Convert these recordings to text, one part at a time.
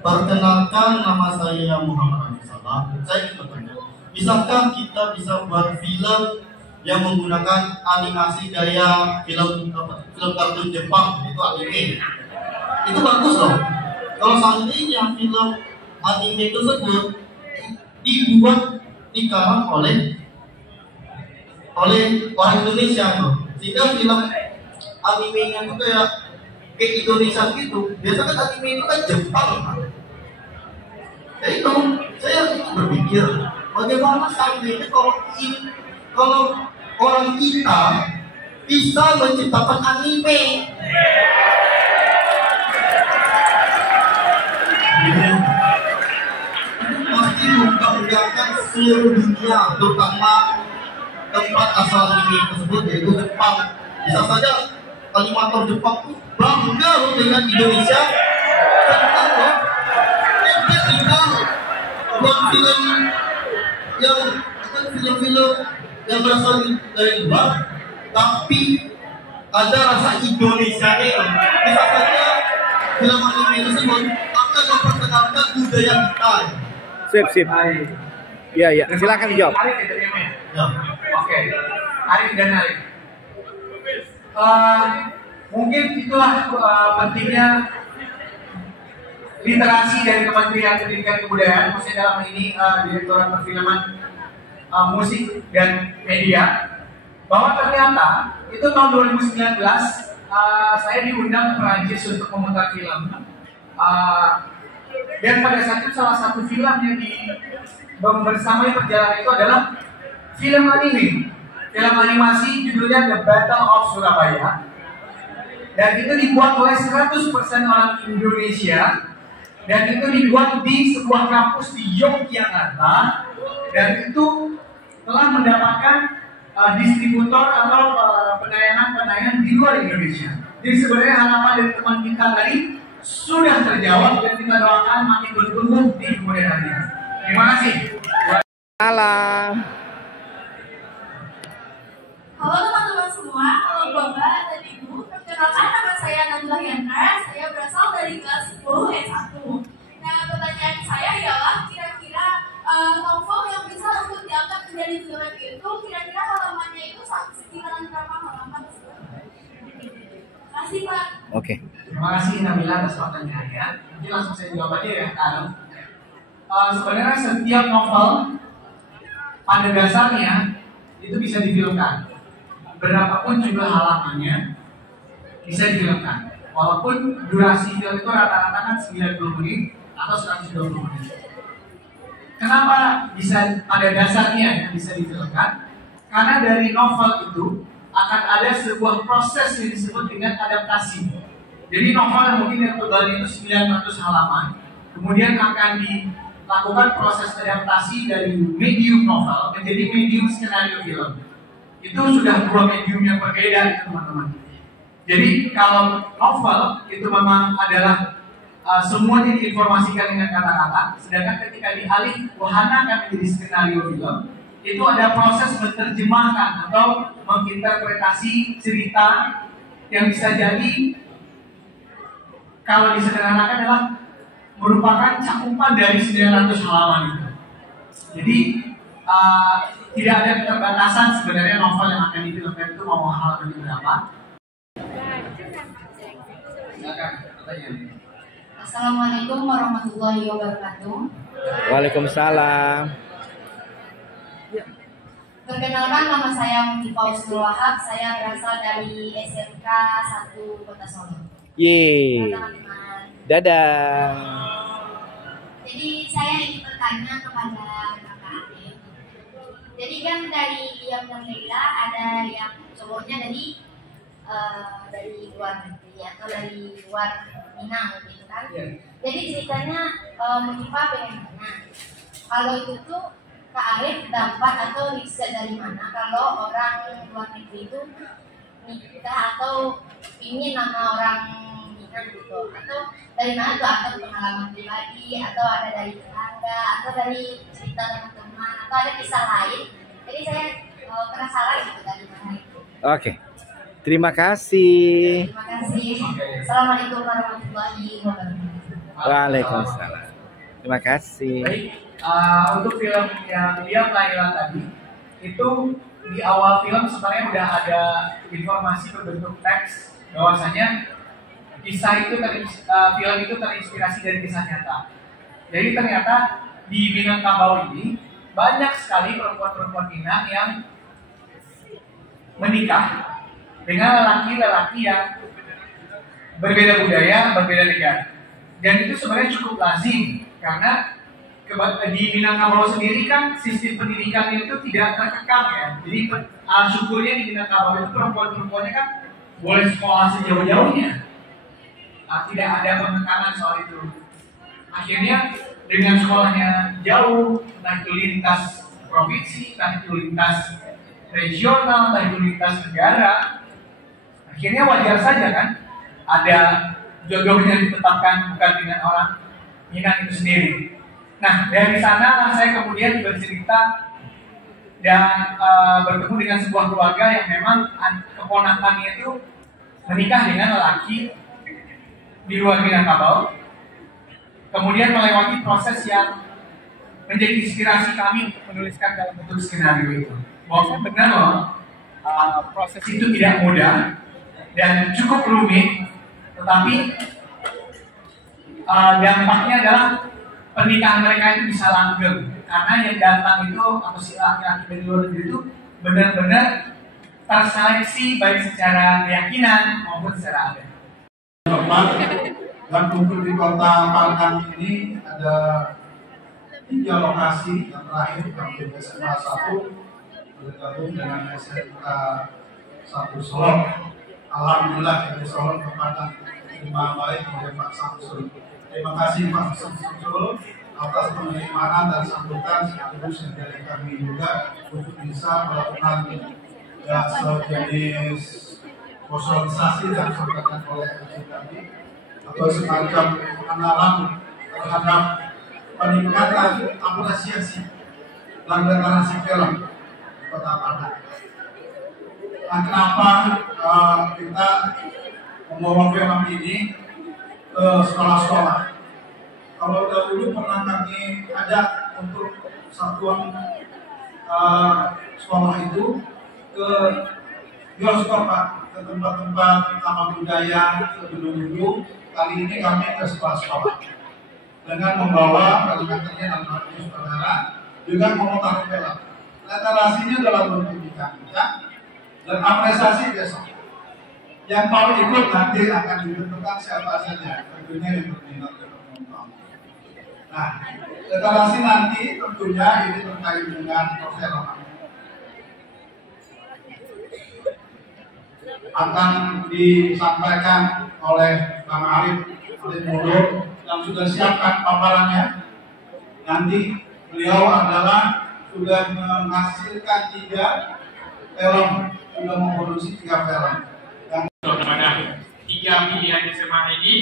Perkenalkan, nama saya Muhammad Abdul Salam. Saya ingin bertanya, bisakah kita bisa buat film yang menggunakan animasi gaya film kartun Jepang, itu anime? Itu bagus loh. Kalau seandainya film anime tersebut dibuat dikarang oleh orang Indonesia loh, sehingga film animenya itu kayak Indonesia gitu. Biasanya kan anime itu kan Jepang kan? Ya itu, saya berpikir bagaimana seandainya kalau orang kita bisa menciptakan anime. Pasti mengembangkan seluruh dunia, terutama tempat asal anime tersebut yaitu Jepang. Bisa saja animator Jepang itu bangga loh dengan Indonesia. Tentang loh, kita buat film yang berasal dari luar, tapi ada rasa Indonesianya. Bisa saja film anime tersebut akan memperkenalkan budaya kita. Sip. Ya, silakan dijawab. Ya. Oke, Arif dan Arif. Mungkin itulah pentingnya literasi dari Kementerian Pendidikan dan Kebudayaan, khususnya dalam hal ini Direktorat Perfilman, Musik dan Media, bahwa ternyata itu tahun 2019 saya diundang ke Perancis untuk memutar film. Dan pada saat itu salah satu film yang bersamai perjalanan itu adalah film anime, film animasi judulnya The Battle of Surabaya. Dan itu dibuat oleh 100% orang Indonesia, dan itu dibuat di sebuah kampus di Yogyakarta, dan itu telah mendapatkan distributor atau penayangan di luar Indonesia. Jadi sebenarnya harapan dari teman kita tadi sudah terjawab, dan kita doakan makin bertumbuh di kemudian hari. Terima kasih. Salam. Halo teman-teman semua, halo Bapak dan Ibu. Perkenalkan, nama saya Najwa Hendra, saya berasal dari kelas 10 S1. Nah, pertanyaan saya ialah kira-kira novel yang bisa untuk diangkat menjadi film itu kira-kira halamannya itu sekitaran berapa halaman? Terima kasih Pak. Oke. Terima kasih Nabila atas pertanyaannya. Mungkin langsung saya jawab aja ya, Kak. Sebenarnya setiap novel pada dasarnya itu bisa difilmkan. Berapapun jumlah halamannya bisa difilmkan. Walaupun durasi film itu rata-rata kan 90 menit atau 120 menit. Kenapa bisa pada dasarnya bisa difilmkan? Karena dari novel itu akan ada sebuah proses yang disebut dengan adaptasi. Jadi novel yang mungkin yang tebalnya itu 900 halaman, kemudian akan dilakukan proses adaptasi dari medium novel menjadi medium skenario film. Itu sudah dua medium yang berbeda, teman-teman. Jadi kalau novel itu memang adalah semuanya diinformasikan dengan kata-kata, sedangkan ketika dialih wahanakan menjadi skenario film, itu ada proses menerjemahkan atau menginterpretasi cerita yang bisa jadi kalau disederhanakan adalah merupakan cakupan dari 900 halaman itu. Jadi tidak ada keterbatasan sebenarnya novel yang akan difilmkan itu mau halaman berapa. Silakan pertanyaan. Assalamualaikum warahmatullahi wabarakatuh. Waalaikumsalam. Perkenalkan, nama saya Mutifah Usnul Wahab. Saya berasal dari SMK 1 Kota Solo. Yeay. Teman-teman. Dadah. Jadi saya ingin bertanya kepada Kakak Arif. Jadi kan dari Liam dan Leila ada yang cowoknya dari luar negeri atau dari luar Minang gitu kan. Jadi ceritanya Mutifah pengen tanya, kalau itu tuh Kak Arif dapat atau riset dari mana kalau orang luar negeri itu nikah atau ingin nama orang Minang gitu, atau dari mana tuh, atau pengalaman pribadi atau ada dari tetangga atau dari cerita teman-teman atau ada kisah lain. Jadi saya penasaran gitu dari mana itu. Oke. Terima kasih. Terima kasih. Assalamualaikum warahmatullahi wabarakatuh. Waalaikumsalam. Terima kasih. Baik, untuk film yang Liam Laila tadi, itu di awal film sebenarnya udah ada informasi berbentuk teks bahwasanya film itu terinspirasi dari kisah nyata. Jadi ternyata di Minangkabau ini banyak sekali perempuan-perempuan Minang yang menikah dengan lelaki-lelaki yang berbeda budaya, berbeda negara. Dan itu sebenarnya cukup lazim karena di Minangkabau sendiri kan sistem pendidikan itu tidak terkekang ya. Jadi syukurnya di Minangkabau itu perempuan-perempuannya kan boleh sekolah sejauh-jauhnya. Tidak ada penekanan soal itu. Akhirnya dengan sekolahnya jauh, entah itu lintas provinsi, entah itu lintas regional, entah itu lintas negara, akhirnya wajar saja kan ada jodohnya ditetapkan bukan dengan orang Minang itu sendiri. Nah, dari sana saya kemudian bercerita dan bertemu dengan sebuah keluarga yang memang keponakannya itu menikah dengan lelaki di luar Minangkabau, kemudian melewati proses yang menjadi inspirasi kami untuk menuliskan dalam bentuk skenario itu. Bahwa benar loh, proses itu tidak mudah dan cukup rumit, tetapi dampaknya adalah pernikahan mereka itu bisa langgeng karena yang datang itu atau si laki-laki dari luar negeri itu benar-benar terseleksi baik secara keyakinan maupun secara adat. Dan untuk di kota Padang ini ada 3 lokasi yang terakhir yang di SMA 1 bergabung dengan SMK 1 Solo. Alhamdulillah dari Solo ke Padang terima baik oleh Pak Samsul. Terima kasih Pak Samsul atas penerimaan dan sambutan sekaligus dari kami juga untuk bisa melakukan sejenis sosialisasi yang disampaikan oleh kami atau semacam pengenalan terhadap peningkatan apresiasi dan literasi film di Kota Padang. Nah, kenapa kita membawa film ini ke sekolah-sekolah? Kalau dahulu pernah kami ajak untuk satuan sekolah itu ke bioskop Pak, ke tempat-tempat taman budaya, ke gedung-gedung. Kali ini kami ke sekolah-sekolah dengan membawa kalimatnya dan radio saudara juga memutar film. Literasinya dalam bentuk bicara dan apresiasi besok. Yang mau ikut nanti akan ditentukan siapa saja, tentunya yang berminat untuk menonton. Nah, literasi nanti tentunya ini terkait dengan perfilman. Akan disampaikan oleh Bang Arif Mulur yang sudah siapkan paparannya. Nanti beliau adalah sudah menghasilkan 3 film, sudah memproduksi 3 film. Kepada 3 pilihan SMA ini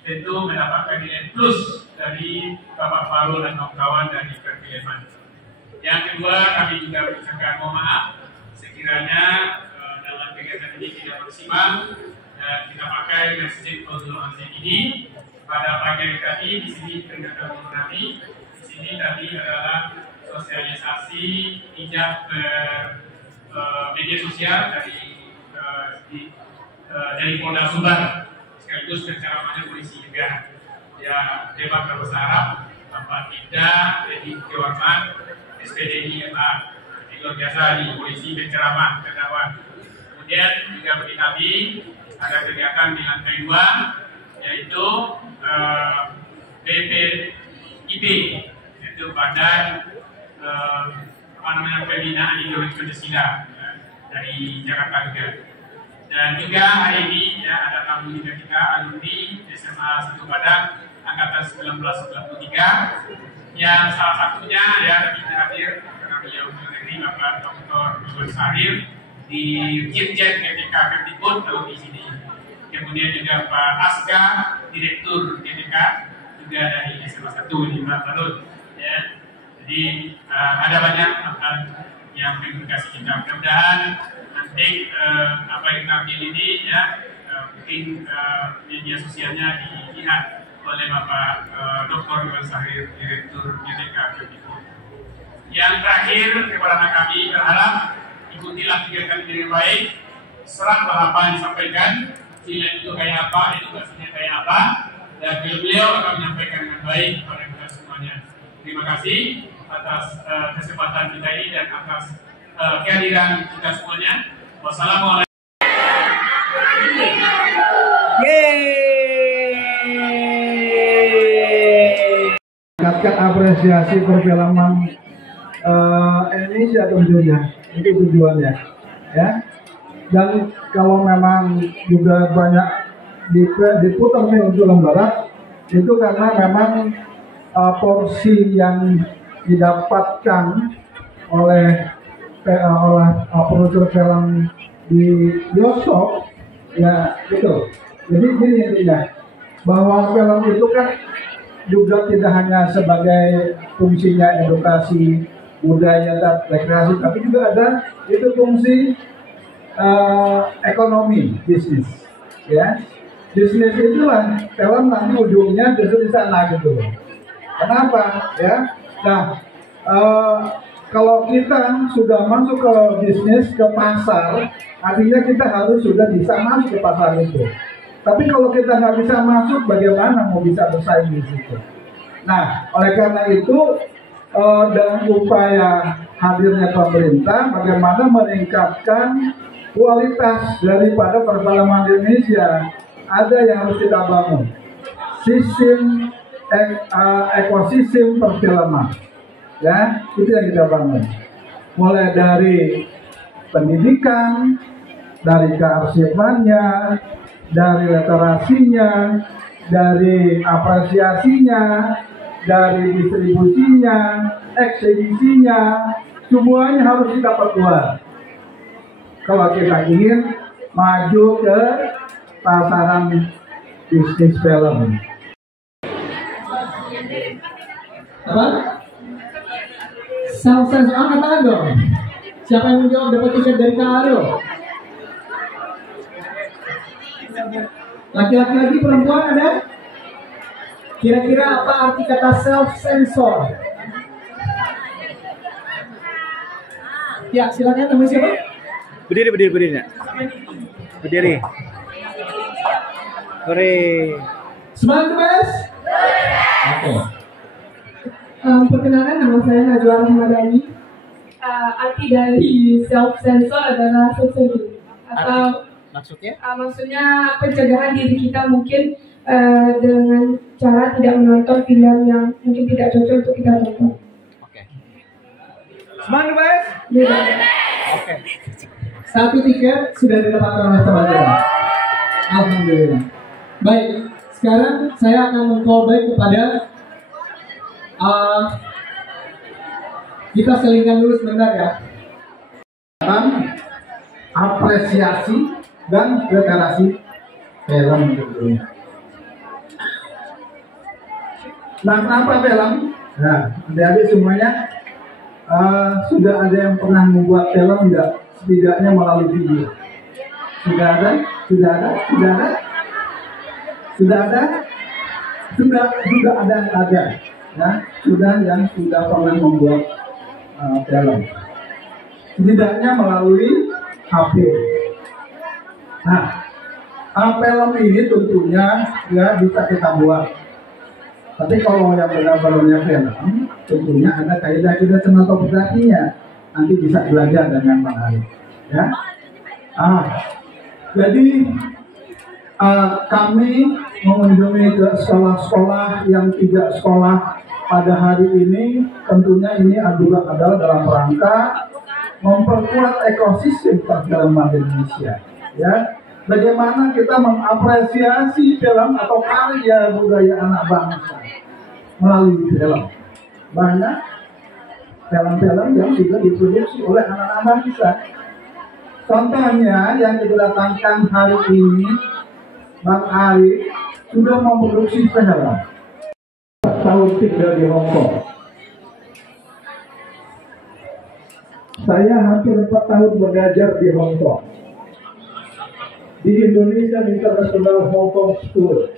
tentu mendapatkan nilai plus dari Bapak Farul dan kawan-kawan dari perfilman. Yang kedua, kami juga mengucapkan mohon maaf sekiranya dalam kegiatan ini tidak maksimal dan kita pakai masjid Fazlul Azim ini. Pada pagi hari tadi di sini kegiatan kami di sini tadi adalah sosialisasi hijab media sosial dari Polda Sumbar sekaligus penceramahan polisi juga ya debat berbahasa Arab Bapak Ida Edi Kewarman SPDI MA luar biasa di polisi penceramah kedakwah. Kemudian juga bagi kami ada kegiatan di lantai 2 yaitu BPIP yaitu Badan Pembinaan Ideologi Pancasila dari Jakarta juga. Dan juga hari ini ya ada tamu juga kita alumni SMA 1 Padang angkatan 1993 yang salah satunya ya tadi terakhir karena beliau negeri Bapak Dr. Iwan Sarif di Dirjen GTK Kemdikbud tahun di sini. Kemudian juga Pak Asga Direktur GTK juga dari SMA 1 di Mbak Talut ya. Jadi ada banyak yang komunikasi kita. Mudah-mudahan nanti apa yang tampil ini ya mungkin media sosialnya dilihat oleh Bapak Dr. Iwan Sahir, Direktur GTK Kemdikbud. Yang terakhir, kepada kami berharap ikutilah kegiatan ini dengan baik, seraplah apa yang disampaikan, sila itu kayak apa, edukasinya kayak apa, dan beliau akan menyampaikan dengan baik kepada kita semuanya. Terima kasih atas kesempatan kita ini dan atas kehadiran kita semuanya. Wassalamualaikum. Meningkatkan apresiasi perfilman Indonesia tentunya, itu tujuannya, ya. Dan kalau memang juga banyak diputar nih untuk Barat, itu karena memang porsi yang didapatkan oleh produser film di bioskop, ya itu. Jadi gini intinya, bahwa film itu kan juga tidak hanya sebagai fungsinya edukasi budaya dan rekreasi, tapi juga ada itu fungsi ekonomi, bisnis, ya. Bisnis itulah film nanti ujungnya justru di sana gitu. Kenapa? Ya. Nah, kalau kita sudah masuk ke bisnis, ke pasar, artinya kita harus sudah bisa masuk ke pasar itu. Tapi kalau kita nggak bisa masuk, bagaimana mau bisa bersaing di situ? Nah, oleh karena itu, dengan upaya hadirnya pemerintah, bagaimana meningkatkan kualitas daripada perfilman Indonesia, ada yang harus kita bangun. Sistem ekosistem perfilman, ya, itu yang kita bangun. Mulai dari pendidikan, dari kearsifannya, dari literasinya, dari apresiasinya, dari distribusinya, eksibisinya, semuanya harus kita perkuat. Kalau kita ingin maju ke pasaran bisnis film. Apa? Self-sense, angkat tangan dong. Siapa yang menjawab dapat tiket dari Kak Aro? Laki-laki lagi, perempuan ada? Kira-kira apa arti kata self-sensor? Ya, silakan teman siapa? Berdiri. Berdiri. Sore. Semangat Mas. Oke. Perkenalkan, nama saya Najwa Rahmadani. Arti dari self-sensor adalah censoring atau Maksudnya? maksudnya pencegahan diri kita mungkin dengan cara tidak menonton film yang mungkin tidak cocok untuk kita tonton. Oke. Semangat Mas. Ya. Oke. Satu tiket sudah didapatkan oleh teman-teman. Alhamdulillah. Baik, sekarang saya akan meng-callback kepada kita selingkan dulu sebentar ya. Apresiasi dan literasi film tentunya. Nah, kenapa film? Nah, adik-adik semuanya sudah ada yang pernah membuat film enggak? Setidaknya melalui video. Sudah ada? Sudah ada yang ada. Ya, sudah pernah membuat film. Setidaknya melalui HP. Nah, film ini tentunya ya bisa kita buat. Tapi kalau yang benar-benarnya film, tentunya ada kaidah-kaidah sinematografinya. Nanti bisa belajar dengan Bang Ari. Ya. Jadi kami mengunjungi ke sekolah-sekolah yang tidak sekolah pada hari ini. Tentunya ini adalah dalam rangka memperkuat ekosistem perfilman Indonesia. Ya. Bagaimana kita mengapresiasi film atau karya budaya anak bangsa melalui film. Banyak film-film yang juga diproduksi oleh anak-anak bangsa. Contohnya yang didatangkan hari ini, Bang Ari sudah memproduksi film. Tahun tinggal di Hong Kong. Saya hampir 4 tahun belajar di Hong Kong. Di Indonesia International Hong Kong School.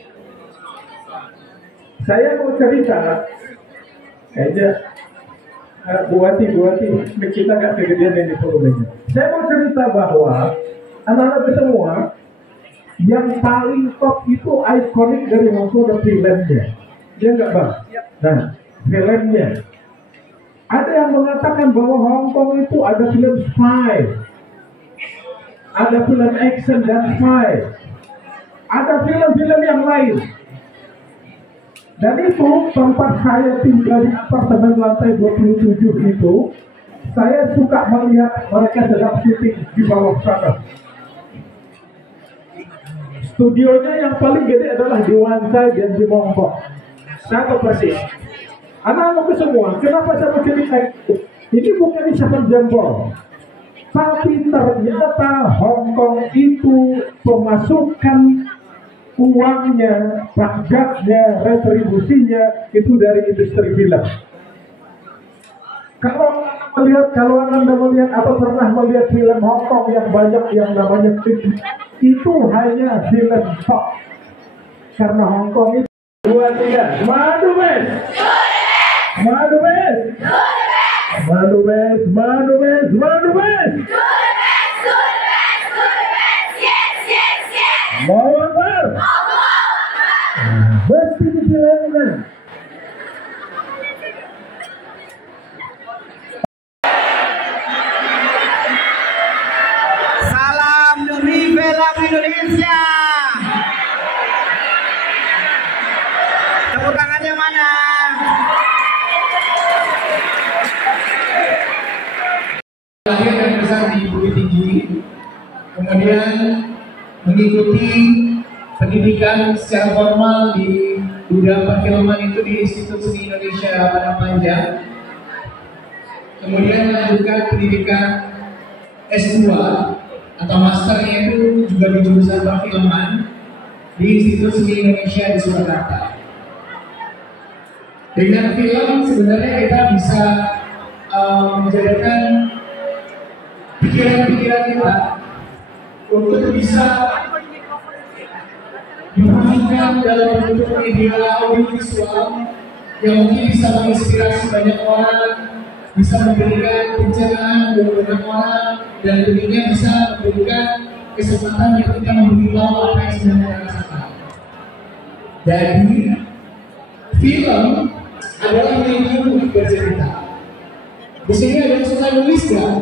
Saya mau cerita, kayaknya buati kita nggak kegedean yang di. Saya mau cerita bahwa anak-anak semua yang paling top itu ikonik dari Hong Kong dan filmnya. Dia nggak bang? Nah, filmnya. Ada yang mengatakan bahwa Hong Kong itu ada film spy, ada film action dan spy, ada film-film yang lain. Dan itu tempat saya tinggal di apartemen lantai 27 itu, saya suka melihat mereka sedang syuting di bawah sana. Studionya yang paling gede adalah di Wansai dan di Mongkok. Saya tahu persis. Anak-anakku semua, kenapa saya mau cerita itu? Ini bukan isapan jempol. Tapi ternyata Hong Kong itu pemasukan uangnya, pajaknya, retribusinya itu dari industri film. Kalau Anda melihat atau pernah melihat film Hong Kong yang banyak yang namanya film, itu hanya film top. Karena Hong Kong itu dua tiga, madu bes. Mau apa? Mesti dijalankan. Salam demi film Indonesia. Tepuk tangannya mana? Lahir dan besar di Bukit Tinggi, kemudian mengikuti pendidikan secara formal di bidang perfilman itu di Institut Seni Indonesia Padang Panjang. Kemudian melanjutkan pendidikan S2 atau masternya itu juga di jurusan perfilman di Institut Seni Indonesia di Surakarta. Dengan film sebenarnya kita bisa menjadikan pikiran-pikiran kita untuk bisa diwujudkan dalam bentuk media audiovisual yang mungkin bisa menginspirasi banyak orang, bisa memberikan pencerahan bagi banyak orang, dan tentunya bisa memberikan kesempatan yang kita memberitahu apa yang sedang kita rasakan. Jadi film adalah medium bercerita. Di sini ada yang suka nulis nggak?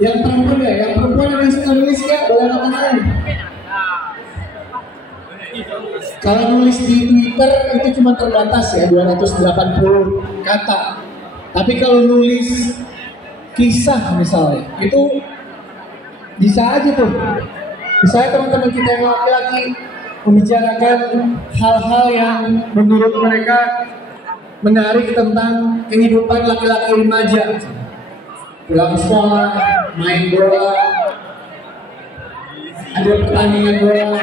Yang perempuan ya, yang perempuan ada yang suka nulis nggak? Boleh angkat tangan. Kalau nulis di Twitter itu cuma terbatas ya 280 kata. Tapi kalau nulis kisah misalnya, itu bisa aja tuh. Misalnya teman-teman kita yang laki-laki membicarakan hal-hal yang menurut mereka menarik tentang kehidupan laki-laki remaja, pulang sekolah, main bola, ada pertandingan bola,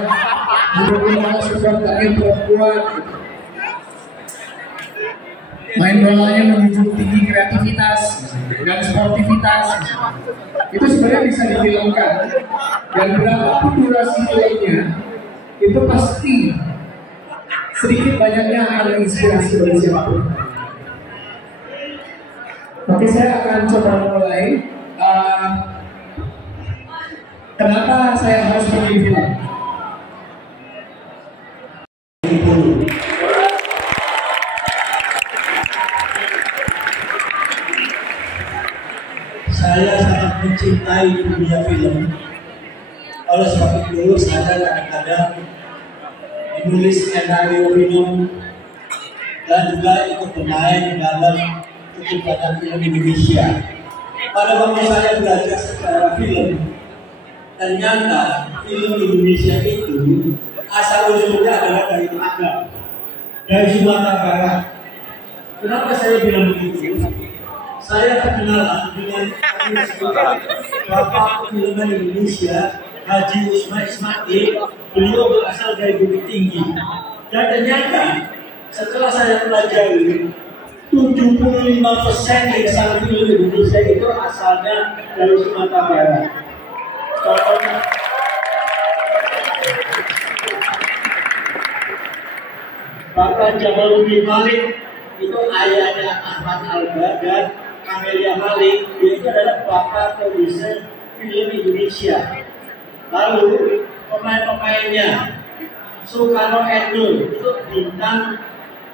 mendukung bola support dari perempuan, main bolanya menunjuk tinggi kreativitas dan sportivitas. Itu sebenarnya bisa difilmkan, dan berapapun durasi filmnya itu pasti sedikit banyaknya akan menginspirasi bagi siapapun. Oke, saya akan coba mulai. Kenapa saya harus memilih film? Saya sangat mencintai dunia film. Oleh sebab itu, saya kadang-kadang menulis skenario film dan juga ikut bermain dalam cukup banyak film Indonesia. Pada waktu saya belajar secara film, ternyata film Indonesia itu asal usulnya adalah dari Padang, dari Sumatera Barat. Kenapa saya bilang begitu? Saya terkenal dengan Bapak Film Indonesia Haji Usman Ismail. Beliau berasal dari Bukit Tinggi. Dan ternyata setelah saya pelajari, 75% besar film Indonesia itu asalnya dari Sumatera Barat. Bapak Jamaluddin Malik itu ayahnya Ahmad Albar dan Camelia Malik, dia itu adalah bapak produser film Indonesia. Lalu pemain-pemainnya Soekarno Endul itu bintang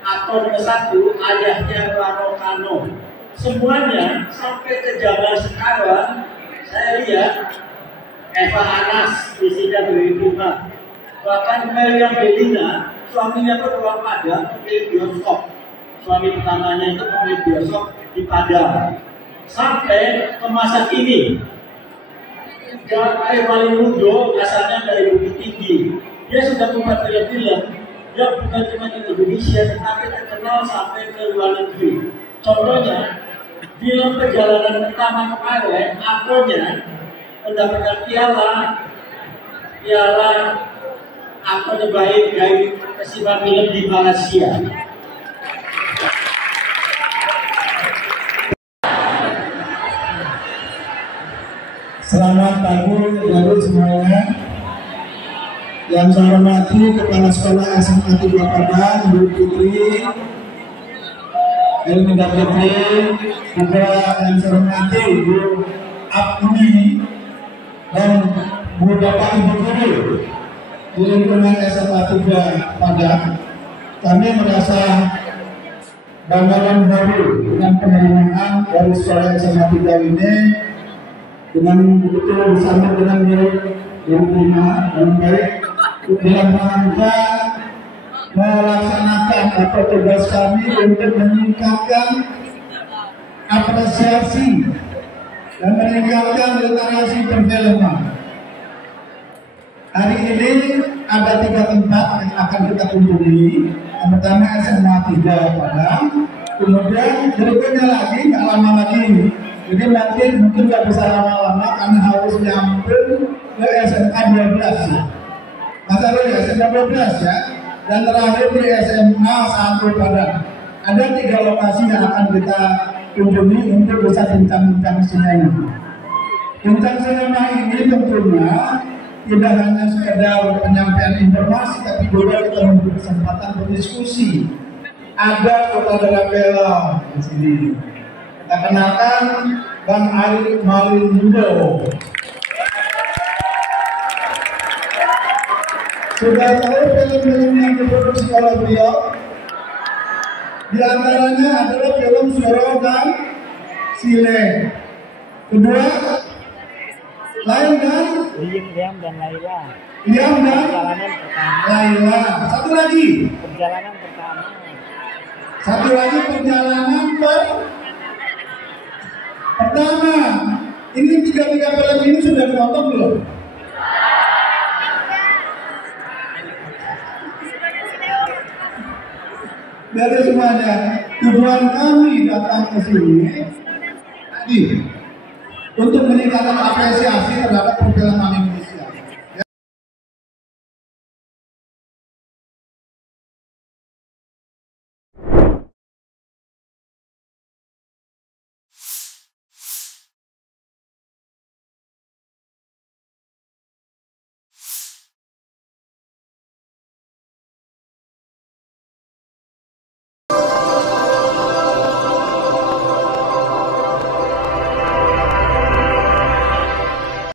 aktor ke-1, ayahnya Rano Kano. Semuanya sampai ke zaman sekarang saya lihat Eva Anas istrinya dari Bima, bahkan Meriam Belina suaminya berdua Padang pemilik bioskop. Suami pertamanya itu pemilik bioskop di Padang. Sampai ke masa kini, Gapai Malimundo asalnya dari Bukit Tinggi. Dia sudah membuat film-film yang bukan cuma di Indonesia, tetapi terkenal sampai ke luar negeri. Contohnya, film perjalanan pertama kemarin, aktornya mendapatkan piala aktor terbaik dari festival film di Malaysia. Selamat pagi dari semuanya. Yang saya hormati Kepala Sekolah SMA 3 Padang, Bu Putri Elmida Fitri, juga yang saya hormati Bu Abni dan Bu Bapak Ibu Guru di lingkungan SMA 3 Padang. Kami merasa bangga dan haru dengan penerimaan dari sekolah SMA 3 ini dengan betul bersama dengan yang prima dan baik dalam rangka melaksanakan atau tugas kami untuk meningkatkan apresiasi dan meningkatkan literasi perfilman. Hari ini ada 3 tempat yang akan kita kunjungi. Yang pertama SMA 3 Padang, kemudian berikutnya lagi nggak lama lagi. Jadi nanti mungkin nggak bisa lama-lama karena harus nyampe ke SMA 12 ya. Masalah ya SMA 12 ya. Dan terakhir di SMA 1 Padang. Ada 3 lokasi yang akan kita kunjungi untuk bisa bincang-bincang sinema. Bincang sinema ini tentunya tidak hanya sekedar penyampaian informasi, tapi juga kita memberi kesempatan berdiskusi. Ada sutradara film di sini. Kita kenalkan Bang Ali Malimundo. Sudah tahu film-film yang diproduksi oleh beliau? Di antaranya adalah film Suro dan Sile. Kedua, Liam dan Laila. Liam dan Laila. Satu lagi. Perjalanan pertama. Satu lagi perjalanan pertama. Ini 3 film ini sudah ditonton belum? Dari semuanya, tujuan kami datang ke sini tadi untuk meningkatkan apresiasi terhadap perfilman